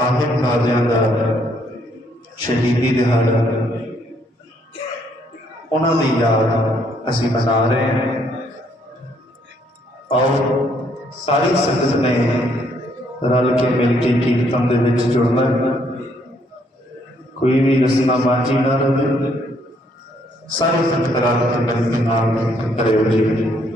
ਸਾਹਿਬ ਨਾਜ਼ਿਆਂ ਦਾ, ਸ਼ਹੀਦੀ ਦਿਹਾੜਾ। ਉਹਨਾਂ ਦੀ ਯਾਦ ਅਸੀਂ ਮਨਾ ਰਹੇ ਹਾਂ। ਔਰ ਸਾਰੀ ਸੰਗਤ ਨੇ ਰਲ ਕੇ ਮਿਲ ਕੇ ਕੀਰਤਨ ਦੇ ਵਿੱਚ ਜੁੜਨਾ ਹੈ। ਕੋਈ ਵੀ ਰਸਨਾ ਬਾਜੀ ਨਾ ਰਹੇ। ਸਾਰੇ ਸੰਗਤ ਰਲ ਕੇ ਮਿਲ ਕੇ ਨਾਲ ਕਰਿਓ ਜੀ।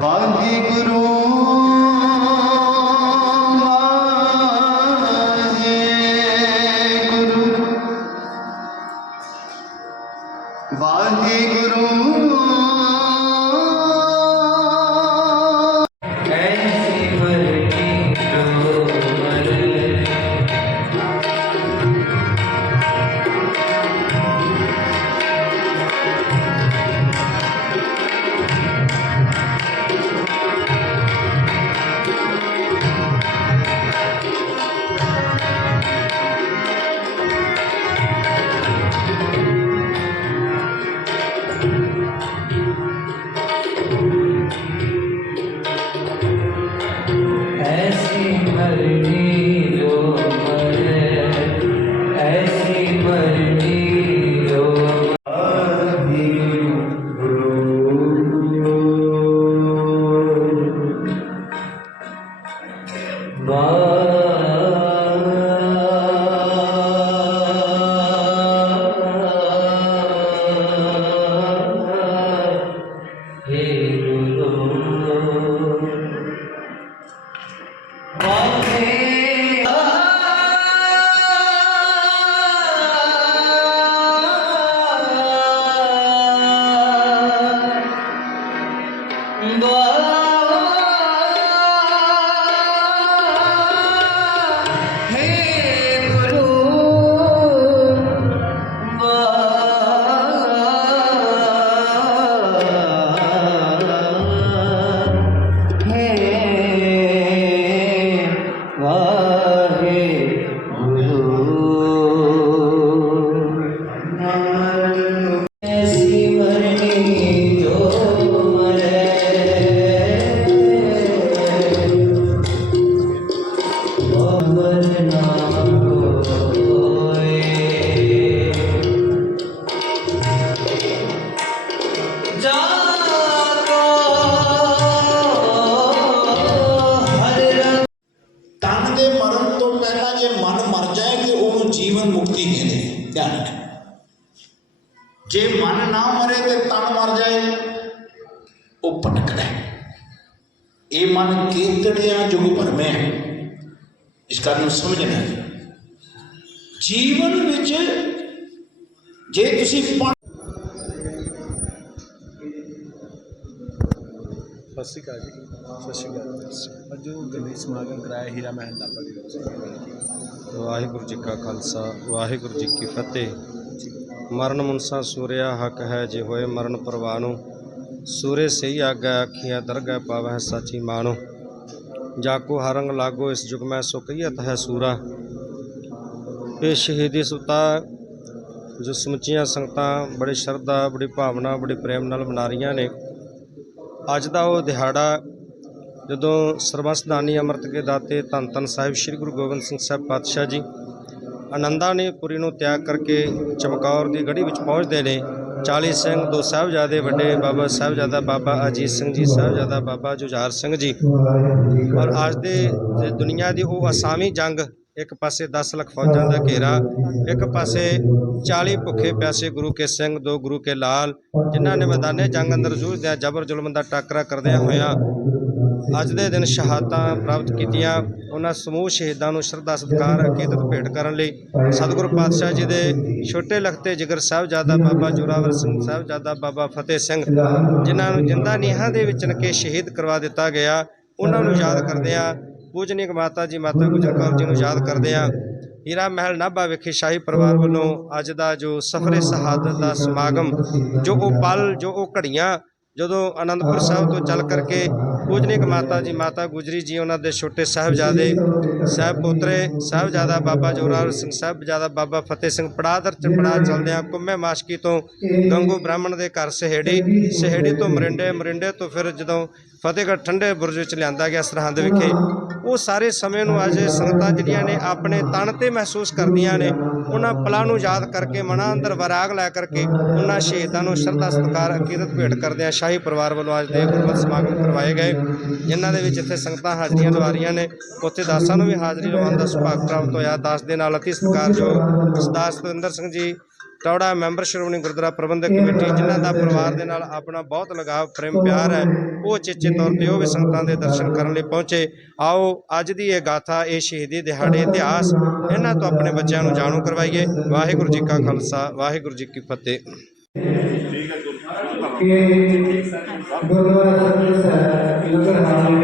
ਵਾਹਿਗੁਰੂ হে ਭਟਕਦਾ ਹੈ। ਇਹ ਮਨ ਕੀਰਤੜਿਆ ਜੁਗ ਭਰਮਿਆ ਇਸ ਗੱਲ ਨੂੰ ਸਮਝਣਾ ਹੈ। ਜੀਵਨ ਵਿੱਚ ਜੇ ਤੁਸੀਂ ਸਤਿ ਸ਼੍ਰੀ ਅਕਾਲ ਜੀ। ਸਤਿ ਸ਼੍ਰੀ ਅਕਾਲ। ਅੱਜ ਉਹ ਗਲੀ ਸਮਾਗਮ ਕਰਾਇਆ ਹੀਰਾ ਮਹਿਲ ਦੇ ਵਾਹਿਗੁਰੂ ਜੀ ਕਾ ਖਾਲਸਾ ਵਾਹਿਗੁਰੂ ਜੀ ਕੀ ਫਤਿਹ। ਮਰਨ ਮੁਨਸਾ ਸੂਰਿਆ ਹੱਕ ਹੈ ਜੇ ਹੋਏ ਮਰਨ ਪਰਵਾਨੋ ਸੂਰੇ ਸਹੀ ਆਗਾ ਅੱਖੀਆਂ ਦਰਗਹਿ ਪਾਵਹਿ ਸਾਚੀ ਮਾਨੋ ਜਾਕੋ ਹਰੰਗ ਲਾਗੋ ਇਸ ਜੁਗ ਮੈਂ ਸੋ ਕਹੀਤ ਹੈ ਸੂਰਾ। ਇਹ ਸ਼ਹੀਦੀ ਸੁਤਾ, ਜੋ ਸਮੁੱਚੀਆਂ ਸੰਗਤਾਂ ਬੜੀ ਸ਼ਰਧਾ, ਬੜੀ ਭਾਵਨਾ, ਬੜੀ ਪ੍ਰੇਮ ਨਾਲ ਮਨਾ ਰਹੀਆਂ ਨੇ। ਅੱਜ ਦਾ ਉਹ ਦਿਹਾੜਾ, ਜਦੋਂ ਸਰਬੰਸਦਾਨੀ ਅੰਮ੍ਰਿਤ ਕੇ ਦਾਤੇ ਧੰਨ ਧੰਨ ਸਾਹਿਬ ਸ੍ਰੀ ਗੁਰੂ ਗੋਬਿੰਦ ਸਿੰਘ ਸਾਹਿਬ ਪਾਤਸ਼ਾਹ ਜੀ ਆਨੰਦਾਂ ਨੇ ਪੁਰੀ ਨੂੰ ਤਿਆਗ ਕਰਕੇ ਚਮਕੌਰ ਦੀ ਗੜੀ ਵਿੱਚ ਪਹੁੰਚਦੇ ਨੇ। 40 ਸਿੰਘ ਦੋ ਸਾਹਿਬਜ਼ਾਦੇ, ਵੱਡੇ ਬਾਬਾ ਸਾਹਿਬਜ਼ਾਦਾ ਬਾਬਾ ਅਜੀਤ ਸਿੰਘ ਜੀ, ਸਾਹਿਬਜ਼ਾਦਾ ਬਾਬਾ ਜੁਝਾਰ ਸਿੰਘ ਜੀ। ਔਰ ਅੱਜ ਦੇ ਦੁਨੀਆ ਦੀ ਉਹ ਅਸਾਮੀ ਜੰਗ ਇੱਕ ਪਾਸੇ 10 ਲੱਖ ਫੌਜਾਂ ਦਾ ਘੇਰਾ, ਇੱਕ ਪਾਸੇ 40 ਭੁੱਖੇ ਪਿਆਸੇ ਗੁਰੂ ਕੇ ਸਿੰਘ, ਦੋ ਗੁਰੂ ਕੇ ਲਾਲ, ਜਿਨ੍ਹਾਂ ਨੇ ਮੈਦਾਨੇ ਜੰਗ ਅੰਦਰ ਜੂਝਦਿਆਂ ਜਬਰ ਜ਼ੁਲਮ ਦਾ ਟਾਕਰਾ ਕਰਦਿਆਂ ਹੋਇਆਂ ਅੱਜ ਦੇ ਦਿਨ ਸ਼ਹਾਦਤਾਂ ਪ੍ਰਾਪਤ ਕੀਤੀਆਂ। ਉਹਨਾਂ ਸਮੂਹ ਸ਼ਹੀਦਾਂ ਨੂੰ ਸ਼ਰਧਾ, ਸਤਿਕਾਰ ਅਕੀਦਤ ਭੇਟ ਕਰਨ ਲਈ ਸਤਿਗੁਰੂ ਪਾਤਸ਼ਾਹ ਜੀ ਦੇ ਛੋਟੇ ਲਖਤੇ ਜਿਗਰ ਸਾਹਿਬਜ਼ਾਦਾ ਬਾਬਾ ਜੋਰਾਵਰ ਸਿੰਘ, ਸਾਹਿਬਜ਼ਾਦਾ ਬਾਬਾ ਫਤਿਹ ਸਿੰਘ, ਜਿਨ੍ਹਾਂ ਨੂੰ ਜਿੰਦਾ ਨੀਹਾਂ ਦੇ ਵਿੱਚ ਨਕੇ ਸ਼ਹੀਦ ਕਰਵਾ ਦਿੱਤਾ ਗਿਆ, ਉਹਨਾਂ ਨੂੰ ਯਾਦ ਕਰਦਿਆਂ ਪੂਜਨੀਕ ਮਾਤਾ ਜੀ, ਮਾਤਾ ਗੁਜਰ ਕੌਰ ਜੀ ਨੂੰ ਯਾਦ ਕਰਦੇ ਕਰਦਿਆਂ ਹੀਰਾ ਮਹਿਲ ਨਾਭਾ ਵਿਖੇ ਸ਼ਾਹੀ ਪਰਿਵਾਰ ਵੱਲੋਂ ਅੱਜ ਦਾ ਜੋ ਸਫਰੇ ਸ਼ਹਾਦਤ ਦਾ ਸਮਾਗਮ, ਜੋ ਉਹ ਪਲ, ਜੋ ਉਹ ਘੜੀਆਂ, ਜਦੋਂ ਆਨੰਦਪੁਰ ਸਾਹਿਬ ਤੋਂ ਚੱਲ ਕਰਕੇ ਪੂਜਨੀਕ ਮਾਤਾ ਜੀ, ਮਾਤਾ ਗੁਜਰੀ ਜੀ, ਉਹਨਾਂ ਦੇ ਛੋਟੇ ਸਾਹਿਬਜ਼ਾਦੇ ਸਾਹਿਬ ਪੋਤਰੇ, ਸਾਹਿਬਜ਼ਾਦਾ ਬਾਬਾ ਜੋਰਾਵਰ ਸਿੰਘ, ਸਾਹਿਬਜ਼ਾਦਾ ਬਾਬਾ ਫਤਿਹ ਸਿੰਘ ਪੜਾਦਰ ਚ ਪੜਾ ਚਲਦਿਆਂ ਕੁੰਮੇ ਮਾਸ਼ਕੀ ਤੋਂ ਗੰਗੂ ਬ੍ਰਾਹਮਣ ਦੇ ਘਰ ਸਹੇੜੀ। ਸਹੇੜੀ ਤੋਂ ਮਰਿੰਡੇ ਮਰਿੰਡੇ ਤੋਂ ਫਿਰ ਜਦੋਂ ਫਤਿਹਗੜ੍ਹ ਠੰਡੇ ਬੁਰਜ ਵਿੱਚ ਲਿਆਂਦਾ ਗਿਆ ਸਰਹੰਦ ਵਿਖੇ। ਉਹ ਸਾਰੇ ਸਮੇਂ ਨੂੰ ਅੱਜ ਸੰਗਤਾਂ ਜਿਹੜੀਆਂ ਨੇ ਆਪਣੇ ਤਨ ਤੇ ਮਹਿਸੂਸ ਕਰਦੀਆਂ ਨੇ, ਉਹਨਾਂ ਪਲਾਂ ਨੂੰ ਯਾਦ ਕਰਕੇ, ਮਨਾਂ ਅੰਦਰ ਵਿਰਾਗ ਲੈ ਕਰਕੇ, ਉਹਨਾਂ ਸ਼ਹੀਦਾਂ ਨੂੰ ਸ਼ਰਧਾ, ਸਤਿਕਾਰ ਅਕੀਦਤ ਭੇਟ ਕਰਦਿਆਂ ਸ਼ਾਹੀ ਪਰਿਵਾਰ ਵੱਲੋਂ ਅੱਜ ਦੇ ਗੁਰਮਤਿ ਸਮਾਗਮ ਕਰਵਾਏ ਗਏ। ਜਿਨ੍ਹਾਂ ਦੇ ਵਿੱਚ ਇੱਥੇ ਸੰਗਤਾਂ ਹਾਜ਼ਰੀਆਂ ਲਵਾ ਰਹੀਆਂ ਨੇ, ਉੱਥੇ ਦਾਸਾਂ ਨੂੰ ਵੀ ਹਾਜ਼ਰੀ ਲਵਾਉਣ ਦਾ ਸੁਭਾਗ ਪ੍ਰਾਪਤ ਹੋਇਆ। ਦਾਸ ਦੇ ਨਾਲ ਅਤੀ ਸਤਿਕਾਰਯੋਗ ਸਰਦਾਰ ਸਤਿੰਦਰ ਸਿੰਘ ਜੀ ਟੌੜਾ ਮੈਂਬਰ ਸ਼੍ਰੋਮਣੀ ਗੁਰਦੁਆਰਾ ਪ੍ਰਬੰਧਕ ਕਮੇਟੀ, ਜਿਨ੍ਹਾਂ ਦਾ ਪਰਿਵਾਰ ਦੇ ਨਾਲ ਆਪਣਾ ਬਹੁਤ ਲਗਾਵ, ਪ੍ਰੇਮ, ਪਿਆਰ ਹੈ, ਉਹ ਚੇਚੇ ਤੌਰ ਤੇ ਉਹ ਵੀ ਸੰਗਤਾਂ ਦੇ ਦਰਸ਼ਨ ਕਰਨ ਲਈ ਪਹੁੰਚੇ। ਆਓ, ਅੱਜ ਦੀ ਇਹ ਗਾਥਾ, ਇਹ ਸ਼ਹੀਦੀ ਦਿਹਾੜੇ, ਇਤਿਹਾਸ, ਇਹਨਾਂ ਤੋਂ ਆਪਣੇ ਬੱਚਿਆਂ ਨੂੰ ਜਾਣੂ ਕਰਵਾਈਏ। ਵਾਹਿਗੁਰੂ ਜੀ ਕਾ ਖਾਲਸਾ, ਵਾਹਿਗੁਰੂ ਜੀ ਕੀ ਫਤਿਹ। ਗੁਰਦੁਆਰਾ ਸਾਹਿਬ ਲੰਗਰ ਹਾਲ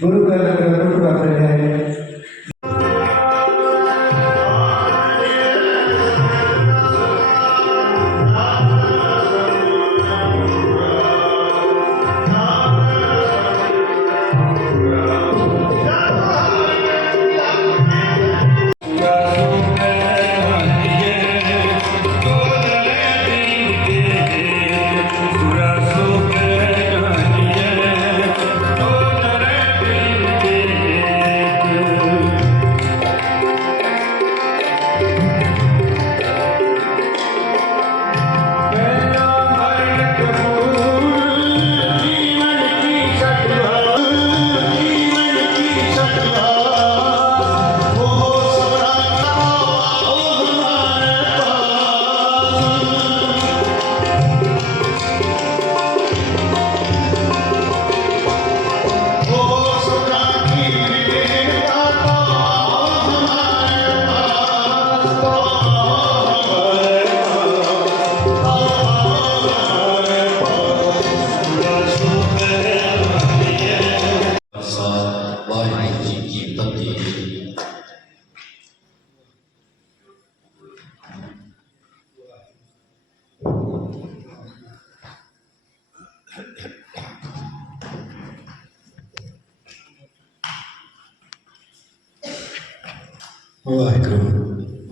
ਗੁਰੂ ਘਰ ਕਰ ਰਹੇ ਹੈ।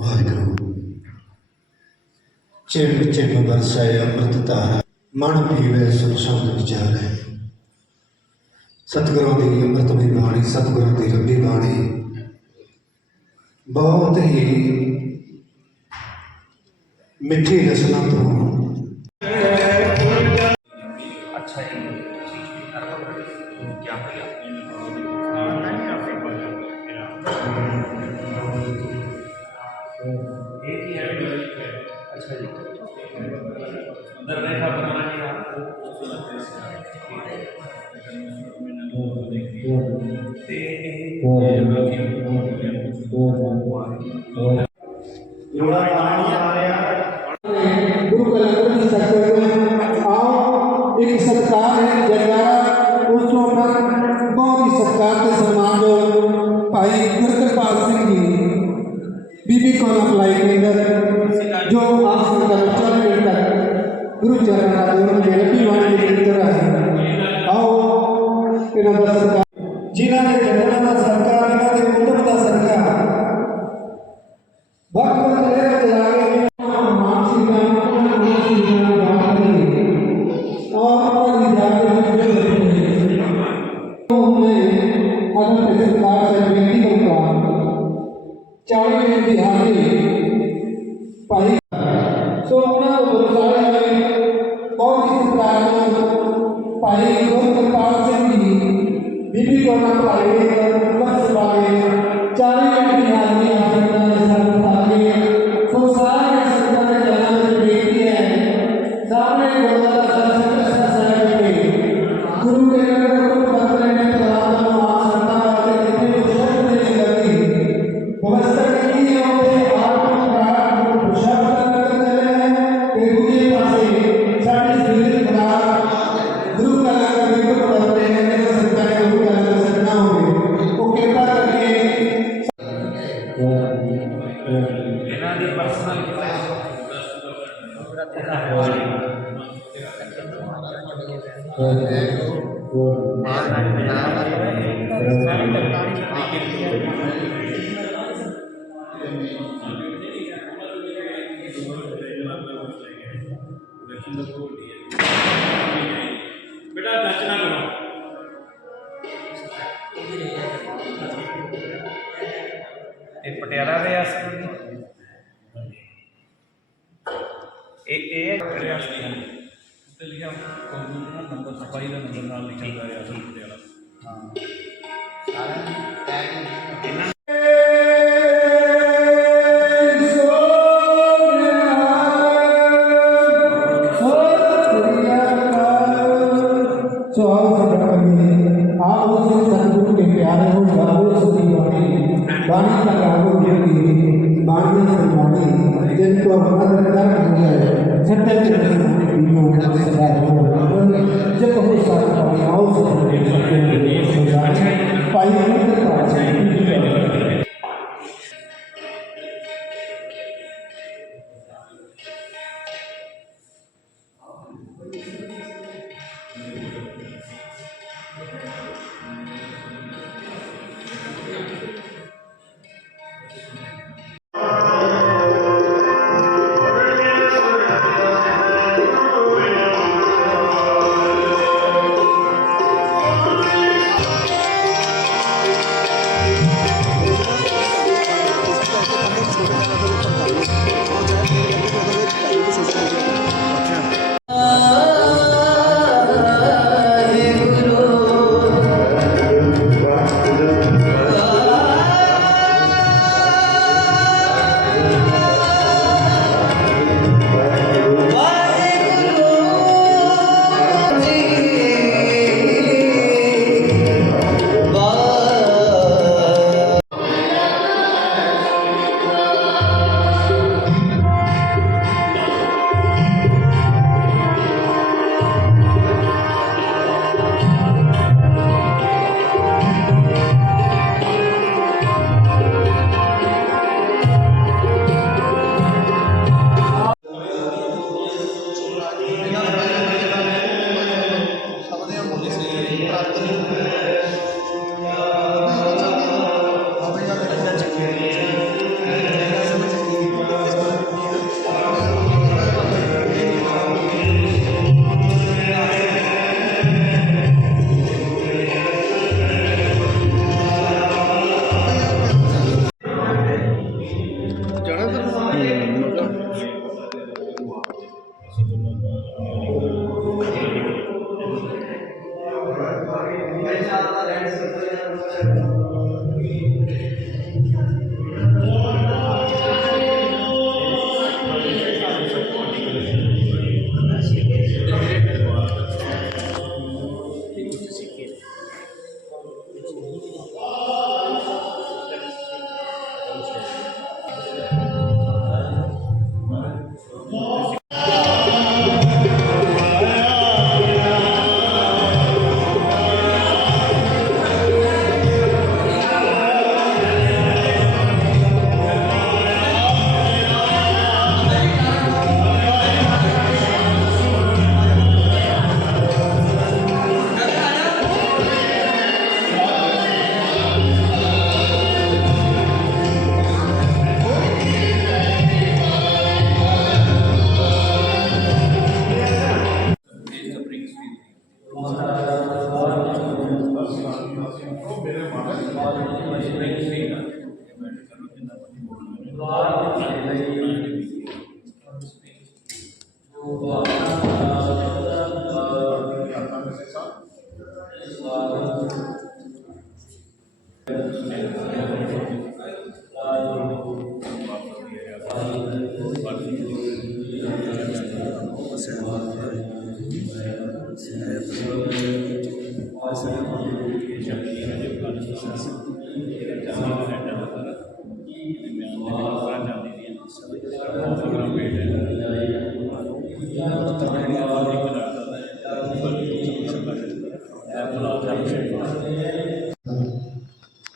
ਵਾਹਿਗੁਰੂ। ਵਾਹਿਗੁਰੂ ਚਿਰ ਚਿਰ ਵਰਸਾਏ ਅੰਮ੍ਰਿਤ ਧਾਰਾ, ਮਨ ਪੀਵੇ ਸੁਖ ਸ਼ਬਦ ਵਿਚਾਰੇ। ਸਤਿਗੁਰਾਂ ਦੀ ਅੰਮ੍ਰਿਤ ਦੀ ਬਾਣੀ, ਸਤਿਗੁਰਾਂ ਦੀ ਰੱਬੀ ਬਾਣੀ। ਬਹੁਤ ਹੀ ਮਿੱਠੀ ਰਸਨਾ ਤੋਂ ਗੁਰੂ ਇਹ वाणी वाणी का गावो गिरती वाणी से वाणी जिनको मन कर हो जाए सत्य के सामने पीनो सदा हो जब हो सारा पानी आओ सत्य के हो जाए पाई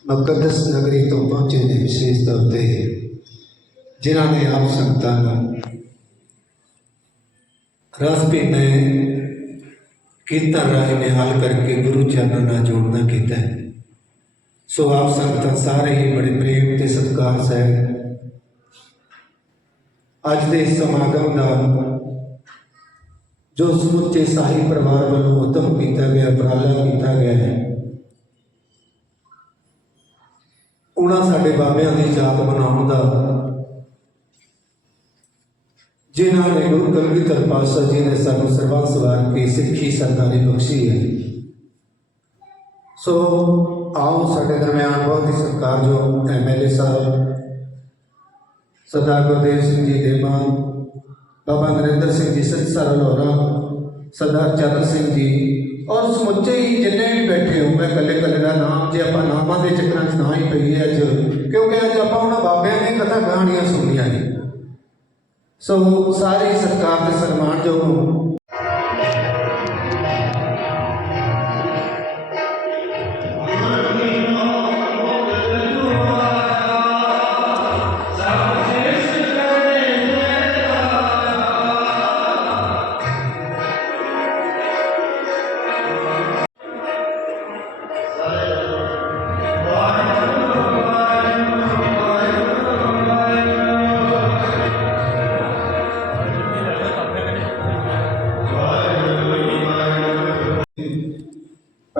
ਮੁਕੱਦਸ ਨਗਰੀ ਤੋਂ ਪਹੁੰਚੇ ਨੇ ਵਿਸ਼ੇਸ਼ ਤੌਰ ਤੇ ਜਿਨ੍ਹਾਂ ਨੇ ਆਪ ਸੰਗਤਾਂ ਨੂੰ ਰਸ ਪੀਣੇ ਕੀਰਤਨ ਰਾਹੀਂ ਨਿਹਾਲ ਕਰਕੇ ਗੁਰੂ ਚਰਨਾਂ ਨਾਲ ਜੋੜਨਾ ਕੀਤਾ ਹੈ। ਸੋ ਆਪ ਸੰਗਤਾਂ ਸਾਰੇ ਹੀ ਬੜੇ ਪ੍ਰੇਮ ਤੇ ਸਤਿਕਾਰ ਸਹਿ ਅੱਜ ਦੇ ਸਮਾਗਮ ਦਾ ਜੋ ਸਮੁੱਚੇ ਸਾਹੀ ਪਰਿਵਾਰ ਵੱਲੋਂ ਉਦਮ ਕੀਤਾ ਗਿਆ, ਉਪਰਾਲਾ ਕੀਤਾ ਗਿਆ ਹੈ। ਉਹਨਾਂ ਸਾਡੇ ਬਾਬਿਆਂ ਦੀ ਯਾਦ ਬਣਾਉਣ ਦਾ ਜਿਨ੍ਹਾਂ ਨੇ ਗੁਰੂ ਕਲਗੀਧਰ ਪਾਤਸ਼ਾਹ ਜੀ ਨੇ ਸਾਨੂੰ ਸਰਬੰਸ ਵਾਰ ਕੇ ਸਿੱਖੀ ਸਰਦਾਰੀ ਬਖਸ਼ੀ ਹੈ। ਸੋ ਆਓ ਸਾਡੇ ਦਰਮਿਆਨ ਬਹੁਤ ਹੀ ਸਤਿਕਾਰਯੋਗ ਐਮਐਲਏ ਸਾਹਿਬ, ਸਰਦਾਰ ਗੁਰਦੇਵ ਸਿੰਘ ਜੀ ਦੇ ਬਾਬਾ ਨਰਿੰਦਰ ਸਿੰਘ ਜੀ ਸਿੰਘ ਸਰਲੋਰਾ ਸਰਦਾਰ ਚਰਨ ਸਿੰਘ ਜੀ ਔਰ ਸਮੁੱਚੇ ਹੀ ਜਿੰਨੇ ਵੀ ਬੈਠੇ ਹੋ ਮੈਂ ਕੱਲੇ ਕੱਲੇ ਦਾ ਨਾਮ ਜੇ ਆਪਾਂ ਨਾਮਾਂ ਦੇ ਚੱਕਰਾਂ 'ਚ ਨਾ ਹੀ ਪਈਏ ਅੱਜ, ਕਿਉਂਕਿ ਅੱਜ ਆਪਾਂ ਉਹਨਾਂ ਬਾਬਿਆਂ ਦੀਆਂ ਕਥਾ ਕਹਾਣੀਆਂ ਸੁਣੀਆਂ ਨੇ। ਸੋ ਸਾਰੇ ਸਰਕਾਰ ਦੇ ਸਨਮਾਨ ਜੋ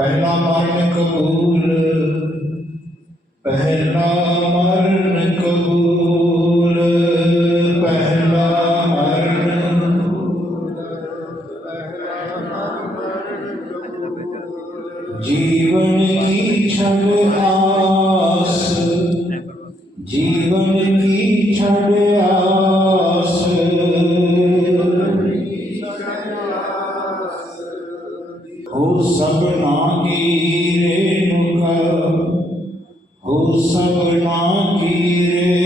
ਪਹਿਲਾ ਮਰਨ ਕਬੂਲ ਹੋ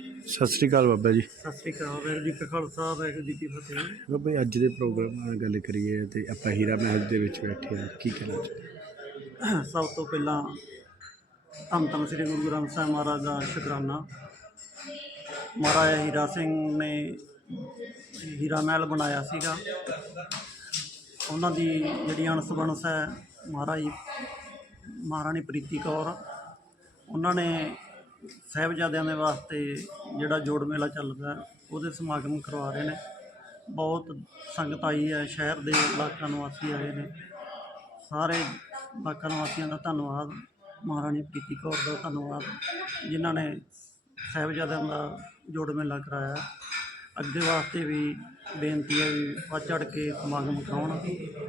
ਸਤਿ ਸ੍ਰੀ ਅਕਾਲ ਬਾਬਾ ਜੀ। ਸਤਿ ਸ੍ਰੀ ਅਕਾਲ ਵਾਹਿਗੁਰੂ ਜੀ ਖਾਲਸਾ ਵਾਹਿਗੁਰੂ ਜੀ ਕੀ ਫਤਿਹ। ਬਾਬਾ ਜੀ, ਅੱਜ ਦੇ ਪ੍ਰੋਗਰਾਮ ਨਾਲ ਗੱਲ ਕਰੀਏ ਤੇ ਆਪਾਂ ਹੀਰਾ ਮਹਿਲ ਦੇ ਵਿੱਚ ਬੈਠੇ ਹਾਂ। ਕੀ ਕਹਿਣਾ ਚਾਹੁੰਦੇ? ਸਭ ਤੋਂ ਪਹਿਲਾਂ ਧੰਨ ਧੰਨ ਸ੍ਰੀ ਗੁਰੂ ਗ੍ਰੰਥ ਸਾਹਿਬ ਮਹਾਰਾਜ ਦਾ ਸ਼ੁਕਰਾਨਾ। ਮਹਾਰਾਜਾ ਹੀਰਾ ਸਿੰਘ ਨੇ ਹੀਰਾ ਮਹਿਲ ਬਣਾਇਆ ਸੀਗਾ। ਉਹਨਾਂ ਦੀ ਜਿਹੜੀ ਅਣਸ ਬਣਸ ਹੈ ਮਹਾਰਾਜ ਮਹਾਰਾਣੀ ਪ੍ਰੀਤੀ ਕੌਰ ਉਹਨਾਂ ਨੇ ਸਾਹਿਬਜ਼ਾਦਿਆਂ ਦੇ ਵਾਸਤੇ ਜਿਹੜਾ ਜੋੜ ਮੇਲਾ ਚੱਲ ਪਿਆ, ਉਹਦੇ ਸਮਾਗਮ ਕਰਵਾ ਰਹੇ ਨੇ। ਬਹੁਤ ਸੰਗਤ ਆਈ ਹੈ, ਸ਼ਹਿਰ ਦੇ ਇਲਾਕਾ ਨਿਵਾਸੀ ਆਏ ਨੇ। ਸਾਰੇ ਇਲਾਕਾ ਨਿਵਾਸੀਆਂ ਦਾ ਧੰਨਵਾਦ। ਮਹਾਰਾਣੀ ਪ੍ਰੀਤੀ ਕੌਰ ਦਾ ਧੰਨਵਾਦ, ਜਿਨ੍ਹਾਂ ਨੇ ਸਾਹਿਬਜ਼ਾਦਿਆਂ ਦਾ ਜੋੜ ਮੇਲਾ ਕਰਾਇਆ। ਅੱਗੇ ਵਾਸਤੇ ਵੀ ਬੇਨਤੀ ਹੈ ਵੀ ਵੱਧ ਚੜ੍ਹ ਕੇ ਸਮਾਗਮ ਕਰਾਉਣ।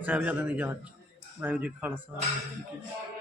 ਸਾਹਿਬਜ਼ਾਦਿਆਂ ਦੀ ਯਾਦ 'ਚ। ਵਾਹਿਗੁਰੂ ਜੀ ਖਾਲਸਾ, ਵਾਹਿਗੁਰੂ ਜੀ ਕੀ